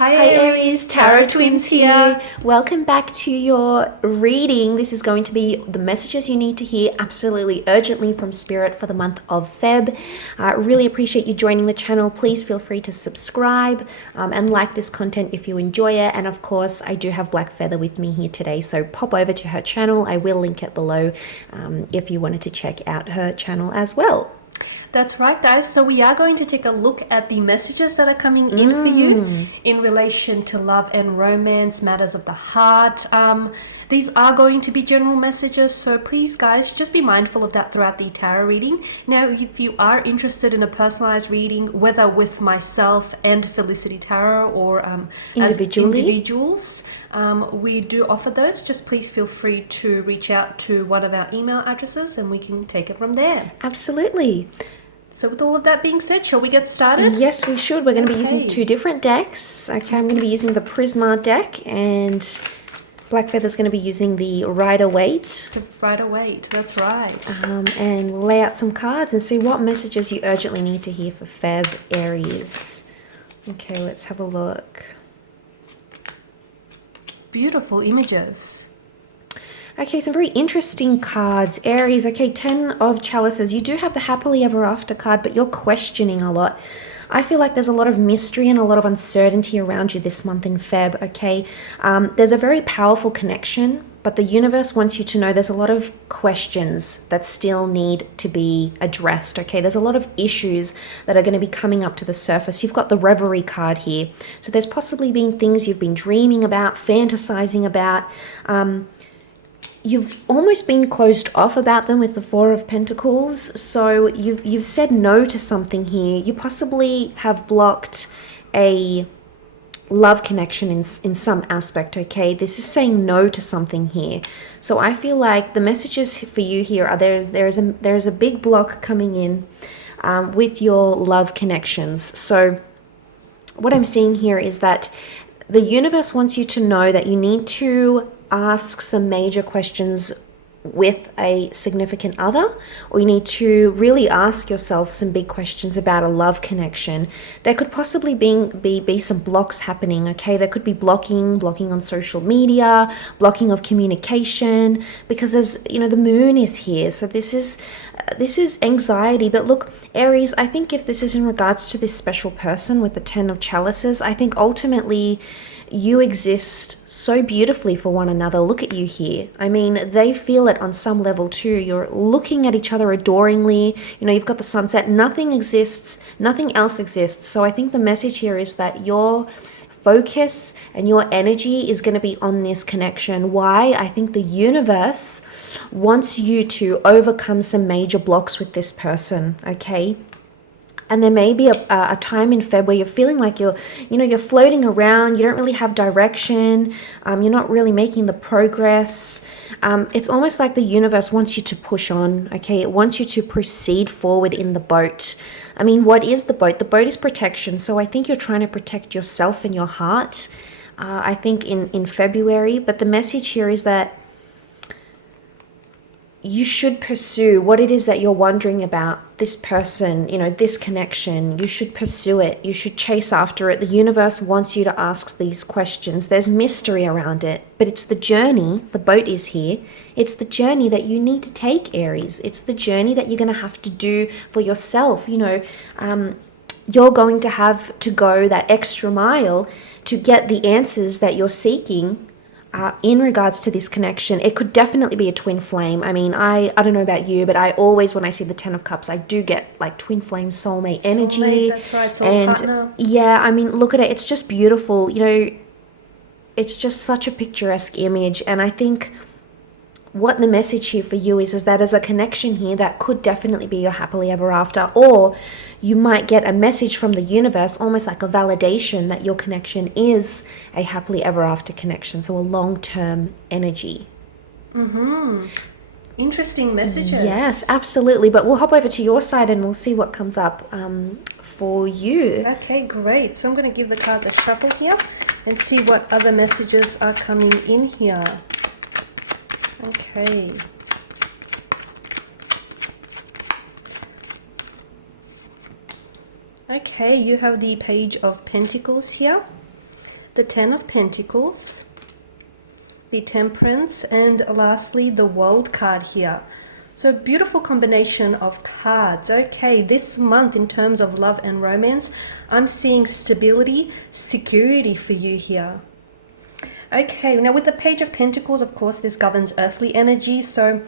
Hi Aries, Tarot Twins here. Welcome back to your reading. This is going to be the messages you need to hear absolutely urgently from Spirit for the month of Feb. Really appreciate you joining the channel. Please feel free to subscribe and like this content if you enjoy it. And of course, I do have Black Feather with me here today, so pop over to her channel. I will link it below if you wanted to check out her channel as well. That's right, guys. So we are going to take a look at the messages that are coming in for you in relation to love and romance, matters of the heart. These are going to be general messages, so please, guys, just be mindful of that throughout the tarot reading. Now, if you are interested in a personalized reading, whether with myself and Felicity Tarot or Individually. as individuals, we do offer those. Just please feel free to reach out to one of our email addresses and we can take it from there. Absolutely. So with all of that being said, shall we get started? Yes, we should. We're going to be using two different decks. Okay, I'm going to be using the Prisma deck and Black Feather's going to be using the Rider-Waite. The Rider-Waite, that's right. And lay out some cards and see what messages you urgently need to hear for Feb, Aries. Okay, let's have a look. Beautiful images. Okay, some very interesting cards. Aries, okay, 10 of Chalices. You do have the Happily Ever After card, but you're questioning a lot. I feel like there's a lot of mystery and a lot of uncertainty around you this month in Feb, okay? There's a very powerful connection, but the universe wants you to know there's a lot of questions that still need to be addressed, okay? There's a lot of issues that are going to be coming up to the surface. You've got the Reverie card here. So there's possibly been things you've been dreaming about, fantasizing about. You've almost been closed off about them with the Four of Pentacles. So you've said no to something here. You possibly have blocked a love connection in some aspect, okay? This is saying no to something here. So I feel like the messages for you here are there's a big block coming in with your love connections. So what I'm seeing here is that the universe wants you to know that you need to ask some major questions with a significant other, or you need to really ask yourself some big questions about a love connection. There could possibly be some blocks happening, okay? There could be blocking on social media, blocking of communication, because the moon is here. So this is anxiety. But look, Aries, I think if this is in regards to this special person with the 10 of Chalices, I think ultimately you exist so beautifully for one another. Look at you here. I mean, they feel it on some level too. You're looking at each other adoringly. You've got the sunset. Nothing else exists. So I think the message here is that your focus and your energy is going to be on this connection. Why? I think the universe wants you to overcome some major blocks with this person, okay? And there may be a time in Feb where you're feeling like you're floating around. You don't really have direction. You're not really making the progress. It's almost like the universe wants you to push on, okay? It wants you to proceed forward in the boat. I mean, what is the boat? The boat is protection. So I think you're trying to protect yourself and your heart, I think in February. But the message here is that you should pursue what it is that you're wondering about, this person, this connection. You should pursue it. You should chase after it. The universe wants you to ask these questions. There's mystery around it, but it's the journey. The boat is here. It's the journey that you need to take, Aries. It's the journey that you're going to have to do for yourself. You're going to have to go that extra mile to get the answers that you're seeking in regards to this connection. It could definitely be a twin flame. I mean, I don't know about you, but I always, when I see the 10 of Cups, I do get like twin flame soulmate energy. That's right, soul partner. Yeah, I mean, look at it. It's just beautiful. It's just such a picturesque image. And I think what the message here for you is that there's a connection here that could definitely be your happily ever after, or you might get a message from the universe, almost like a validation that your connection is a happily ever after connection, so a long-term energy. Interesting messages. Yes, absolutely. But we'll hop over to your side and we'll see what comes up for you. Okay, great. So I'm going to give the cards a shuffle here and see what other messages are coming in here. Okay. Okay, you have the Page of Pentacles here. the Ten of Pentacles, the Temperance, and lastly the World card here. So beautiful combination of cards. Okay, this month in terms of love and romance, I'm seeing stability, security for you here. Okay, now with the Page of Pentacles, of course, this governs earthly energy. So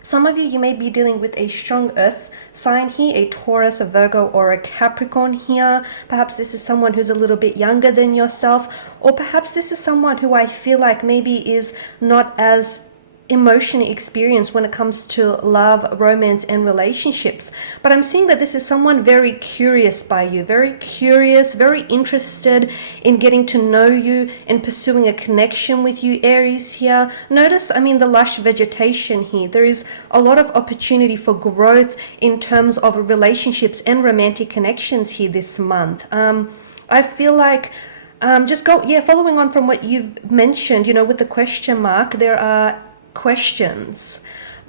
some of you may be dealing with a strong earth sign here, a Taurus, a Virgo, or a Capricorn here. Perhaps this is someone who's a little bit younger than yourself, or perhaps this is someone who I feel like maybe is not as emotionally experienced when it comes to love, romance, and relationships. But I'm seeing that this is someone very curious by you, very curious, very interested in getting to know you and pursuing a connection with you, Aries here. Notice, the lush vegetation here. There is a lot of opportunity for growth in terms of relationships and romantic connections here this month. I feel like following on from what you've mentioned, with the question mark, there are questions.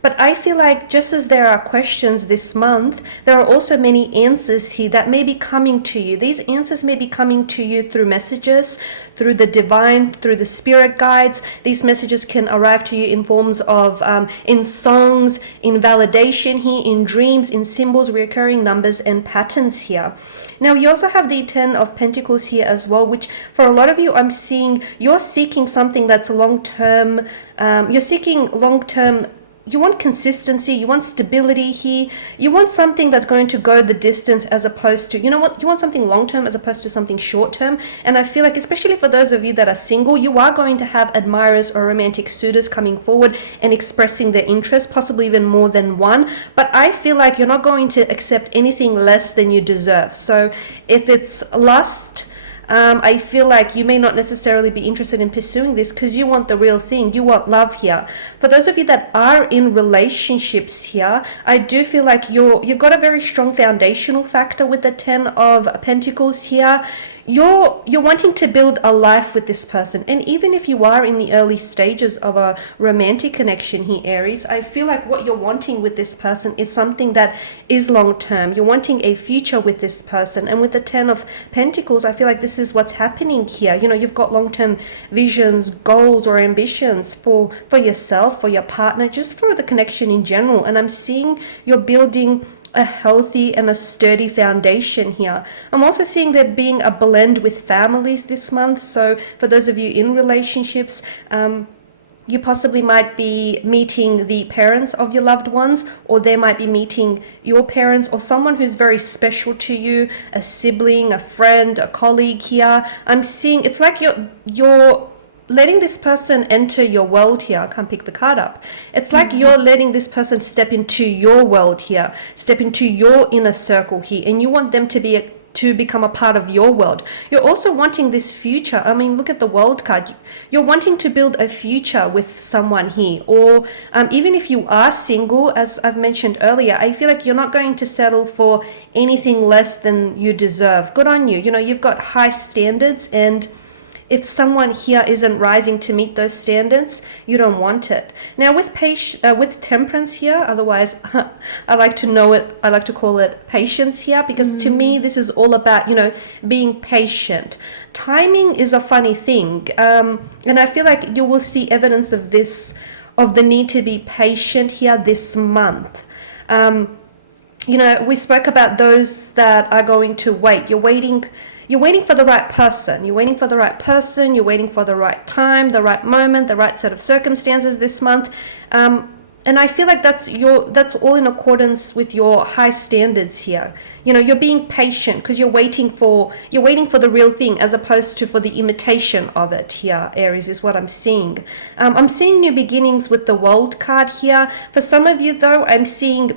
But I feel like just as there are questions this month, there are also many answers here that may be coming to you. These answers may be coming to you through messages, through the divine, through the spirit guides. These messages can arrive to you in forms of, in songs, in validation here, in dreams, in symbols, recurring numbers, and patterns here. Now, you also have the Ten of Pentacles here as well, which for a lot of you, I'm seeing you're seeking something that's long-term. You're seeking long-term. You want consistency, you want stability here, you want something that's going to go the distance as opposed to, you want something long-term as opposed to something short-term. And I feel like, especially for those of you that are single, you are going to have admirers or romantic suitors coming forward and expressing their interest, possibly even more than one. But I feel like you're not going to accept anything less than you deserve. So if it's lust, I feel like you may not necessarily be interested in pursuing this because you want the real thing. You want love here. For those of you that are in relationships here, I do feel like you've got a very strong foundational factor with the Ten of Pentacles here. You're wanting to build a life with this person. And even if you are in the early stages of a romantic connection here, Aries, I feel like what you're wanting with this person is something that is long-term. You're wanting a future with this person. And with the Ten of Pentacles, I feel like this is what's happening here. You've got long-term visions, goals, or ambitions for yourself, for your partner, just for the connection in general. And I'm seeing you're building a healthy and a sturdy foundation here. I'm also seeing there being a blend with families this month. So for those of you in relationships, you possibly might be meeting the parents of your loved ones, or they might be meeting your parents or someone who's very special to you, a sibling, a friend, a colleague here. I'm seeing it's like you're letting this person enter your world here. I can't pick the card up. It's like you're letting this person step into your world here, step into your inner circle here, and you want them to become a part of your world. You're also wanting this future. Look at the World card. You're wanting to build a future with someone here. Or even if you are single, as I've mentioned earlier, I feel like you're not going to settle for anything less than you deserve. Good on you. You've got high standards, and if someone here isn't rising to meet those standards, you don't want it. Now with temperance here, otherwise I like to call it patience here, because to me this is all about, being patient. Timing is a funny thing. And I feel like you will see evidence of this, of the need to be patient here this month. We spoke about those that are going to wait. You're waiting for the right person. You're waiting for the right person. You're waiting for the right time, the right moment, the right set of circumstances this month. And I feel like that's all in accordance with your high standards here. You're being patient because you're waiting for the real thing as opposed to for the imitation of it here, Aries, is what I'm seeing. I'm seeing new beginnings with the World card here. For some of you though, I'm seeing,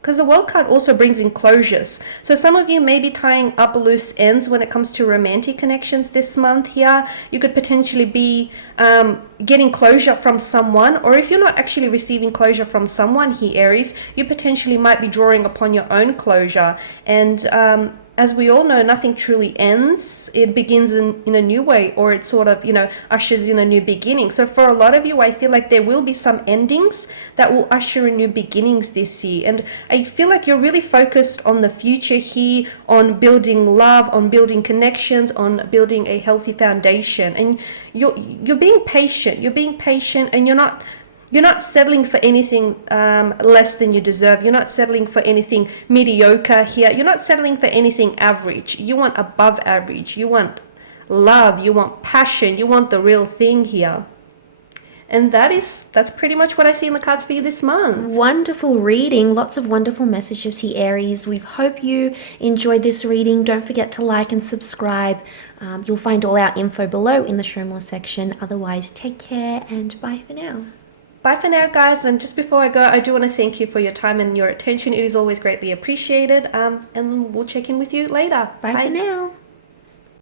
because the World card also brings in closures. So some of you may be tying up loose ends when it comes to romantic connections this month here. You could potentially be getting closure from someone, or if you're not actually receiving closure from someone here, Aries, you potentially might be drawing upon your own closure and as we all know, nothing truly ends. It begins in a new way, or it sort of, ushers in a new beginning. So for a lot of you, I feel like there will be some endings that will usher in new beginnings this year. And I feel like you're really focused on the future here, on building love, on building connections, on building a healthy foundation. And you're being patient. You're being patient, and you're not settling for anything less than you deserve. You're not settling for anything mediocre here. You're not settling for anything average. You want above average. You want love. You want passion. You want the real thing here. And that's pretty much what I see in the cards for you this month. Wonderful reading. Lots of wonderful messages here, Aries. We hope you enjoyed this reading. Don't forget to like and subscribe. You'll find all our info below in the Show More section. Otherwise, take care and bye for now. Bye for now, guys. And just before I go, I do want to thank you for your time and your attention. It is always greatly appreciated. And we'll check in with you later. Bye for now.